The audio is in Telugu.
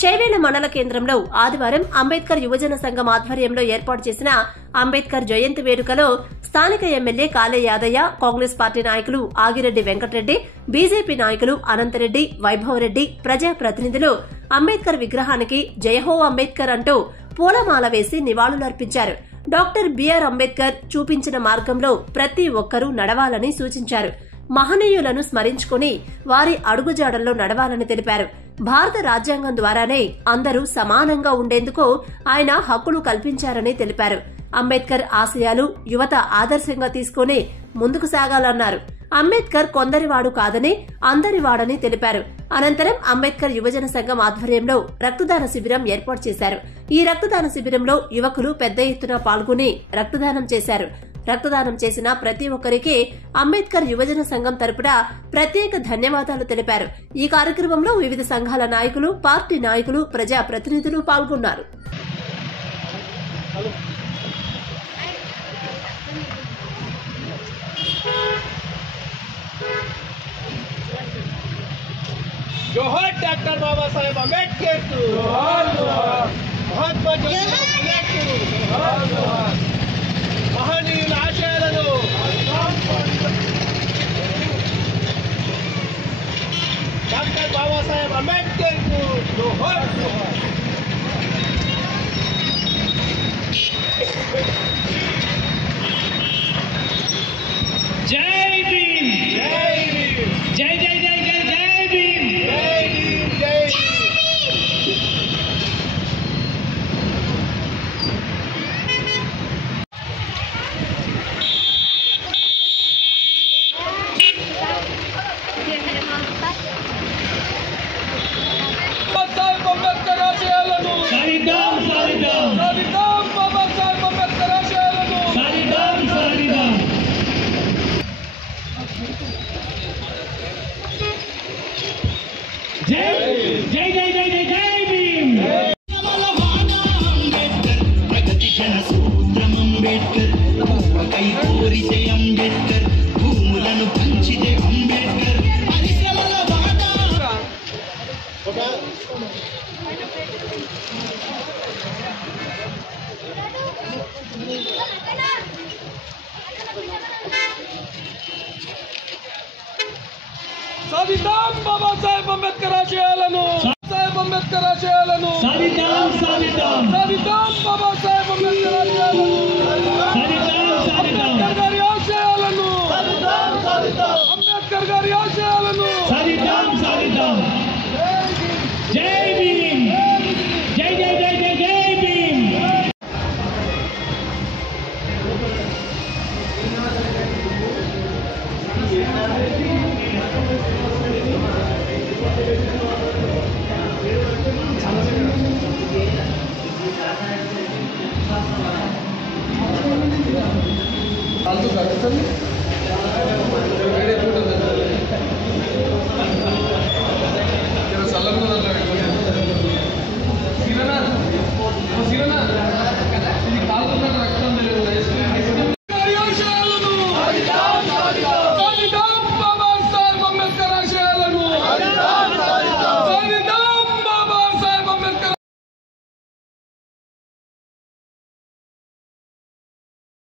చేవేళ్ల మండల కేంద్రంలో ఆదివారం అంబేద్కర్ యువజన సంఘం ఆధ్వర్యంలో ఏర్పాటు చేసిన అంబేద్కర్ జయంతి వేడుకలో స్థానిక ఎమ్మెల్యే కాళే యాదయ్య, కాంగ్రెస్ పార్టీ నాయకులు ఆగిరెడ్డి వెంకటరెడ్డి, బీజేపీ నాయకులు అనంతరెడ్డి, వైభవరెడ్డి, ప్రజాప్రతినిధులు అంబేద్కర్ విగ్రహానికి జయహో అంబేద్కర్ అంటూ పూలమాల వేసి నివాళులర్పించారు. డాక్టర్ బిఆర్ అంబేద్కర్ చూపించిన మార్గంలో ప్రతి ఒక్కరూ నడవాలని సూచించారు. మహనీయులను స్మరించుకుని వారి అడుగుజాడల్లో నడవాలని తెలిపారు. భారత రాజ్యాంగం ద్వారానే అందరూ సమానంగా ఉండేందుకు ఆయన హక్కులు కల్పించారని తెలిపారు. అంబేద్కర్ ఆశయాలు యువత ఆదర్శంగా తీసుకుని ముందుకు సాగాలన్నారు. అంబేద్కర్ కొందరివాడు కాదని అందరివాడని తెలిపారు. అనంతరం అంబేద్కర్ యువజన సంఘం ఆధ్వర్యంలో రక్తదాన శిబిరం ఏర్పాటు చేశారు. ఈ రక్తదాన శిబిరంలో యువకులు పెద్ద ఎత్తున పాల్గొని రక్తదానం చేశారు. రక్తదానం చేసిన ప్రతి ఒక్కరికి అంబేద్కర్ యువజన సంఘం తరపున ప్రత్యేక ధన్యవాదాలు తెలిపారు. ఈ కార్యక్రమంలో వివిధ సంఘాల నాయకులు, పార్టీ నాయకులు, ప్రజా ప్రతినిధులు పాల్గొన్నారు. जोहार डॉक्टर बाबा साहेब अंबेडकर को जोहार जोहार महात्मा ज्योतिराव फुले को जोहार जोहार మహనీయుల ఆశయాలను డాక్టర్ బాబాసాహెబ్ అంబేద్కర్ కు జోహార్ జోహార్. జై భీమ్, జై భీమ్, జై జై జై జై జై భీమ్, జై భీమ్, జై భీమ్. అంబేద్కర్ ఆశయాలను సాధిద్దాం సాధిద్దాం సాధిద్దాం, బాబాసాహెబ్ అంబేద్కర్ ఆశయాలను సాధిద్దాం సాధిద్దాం. జై జై జై జై జై జై భీమ్. ప్రగతి జన సూత్రం అంబేద్కర్, భూమకై కోరితే అంబేద్కర్, భూములను పంచితే అంబేద్కర్, పరిశ్రమల వాటా. సాధిద్దాం బాబాసాహెబ్ అంబేద్కర్ ఆశయాలను సాహెబ్ అంబేద్కర్ ఆశయాలను సాధిద్దాం సాధిద్దాం సాధిద్దాం బాబాసాహెబ్ అంబేద్కర్ ఆశయాలను సాధిద్దాం సాధిద్దాం అంబేద్కర్ గారి ఆశయాలను అంబేద్కర్ గారి ఆశయాలను సాధిద్దాం సాధిద్దాం. జై భీమ్, జై జై జై జై జై భీమ్. కాళ్ళు కట్టుకొని